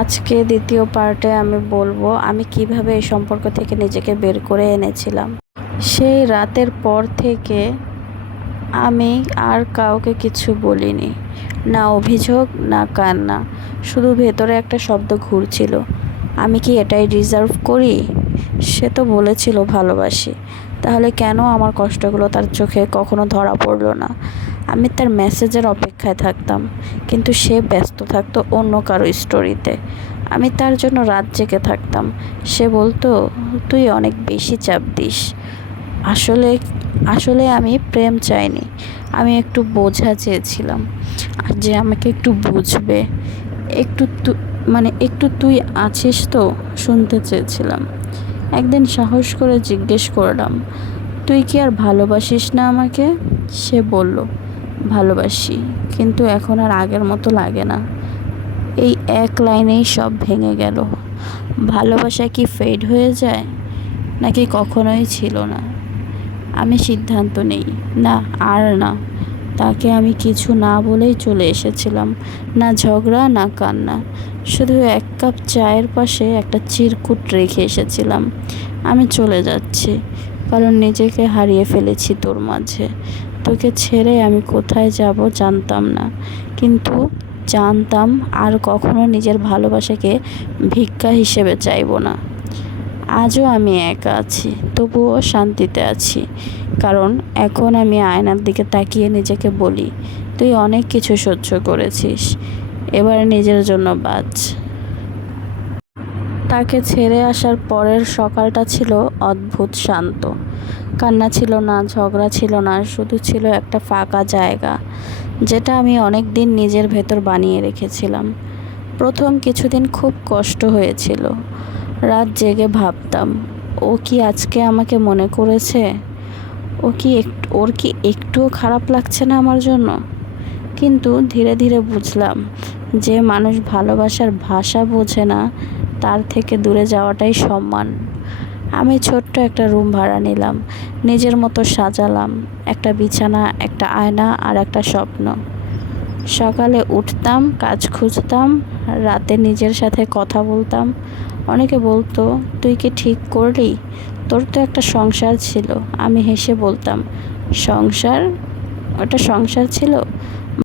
আজকে দ্বিতীয় পার্টে আমি বলবো আমি কিভাবে এই সম্পর্ক থেকে নিজেকে বের করে এনেছিলাম। সেই রাতের পর থেকে আমি আর কাউকে কিছু বলিনি, না অভিযোগ না কান্না, শুধু ভেতরে একটা শব্দ ঘুরছিল, আমি কি এটাই ডিজার্ভ করি? সে তো বলেছিল ভালোবাসি, তাহলে কেন আমার কষ্টগুলো তার চোখে কখনো ধরা পড়লো না? আমি তার মেসেজের অপেক্ষায় থাকতাম, কিন্তু সে ব্যস্ত থাকতো অন্য কারো স্টোরিতে। আমি তার জন্য রাত জেগে থাকতাম। সে বলতো, তুই অনেক বেশি চাপ দিস। আসলে আসলে আমি প্রেম চাইনি, আমি একটু বোঝা চেয়েছিলাম, যে আমাকে একটু বুঝবে, একটু একটু তুই আছিস তো শুনতে চেয়েছিলাম। একদিন সাহস করে জিজ্ঞেস করলাম, তুই কি আর ভালোবাসিস না আমাকে? সে বলল, ভালোবাসি, কিন্তু এখন আর আগের মতো লাগে না। এই এক লাইনেই সব ভেঙে গেল। ভালোবাসা কি ফেড হয়ে যায়, নাকি কখনোই ছিল না? আমি সিদ্ধান্ত নেই, না আর না। তাকে আমি কিছু না বলেই চলে এসেছিলাম, না ঝগড়া না কান্না, শুধু এক কাপ চায়ের পাশে একটা চিরকুট রেখে এসেছিলাম। আমি চলে যাচ্ছি, কারণ নিজেকে হারিয়ে ফেলেছি তোর মাঝে। তোকে ছেড়ে আমি কোথায় যাব জানতাম না, কিন্তু জানতাম আর কখনো নিজের ভালোবাসাকে ভিক্ষা হিসেবে চাইব না। আজও আমি একা আছি, তবুও শান্তিতে আছি, কারণ এখন আমি আয়নার দিকে তাকিয়ে নিজেকে বলি, তুই অনেক কিছু সহ্য করেছিস, এবার নিজের জন্য বাঁচ। তাকে ছেড়ে আসার পরের সকালটা ছিল অদ্ভুত শান্ত। কান্না ছিল না, ঝগড়া ছিল না, শুধু ছিল একটা ফাঁকা জায়গা, যেটা আমি অনেক দিন নিজের ভেতর বানিয়ে রেখেছিলাম। প্রথম কিছুদিন খুব কষ্ট হয়েছিল। রাত জেগে ভাবতাম, ও কি আজকে আমাকে মনে করেছে? ওর কি একটুও খারাপ লাগছে না আমার জন্য? কিন্তু ধীরে ধীরে বুঝলাম, যে মানুষ ভালোবাসার ভাষা বোঝে না, তার থেকে দূরে যাওয়াটাই সম্মান। আমি ছোট্ট একটা রুম ভাড়া নিলাম, নিজের মতো সাজালাম, একটা বিছানা, একটা আয়না আর একটা স্বপ্ন। সকালে উঠতাম, কাজ খুঁজতাম, রাতে নিজের সাথে কথা বলতাম। অনেকে বলতো, তুই কি ঠিক করলি? তোর তো একটা সংসার ছিল। আমি হেসে বলতাম, সংসার? ওটা সংসার ছিল?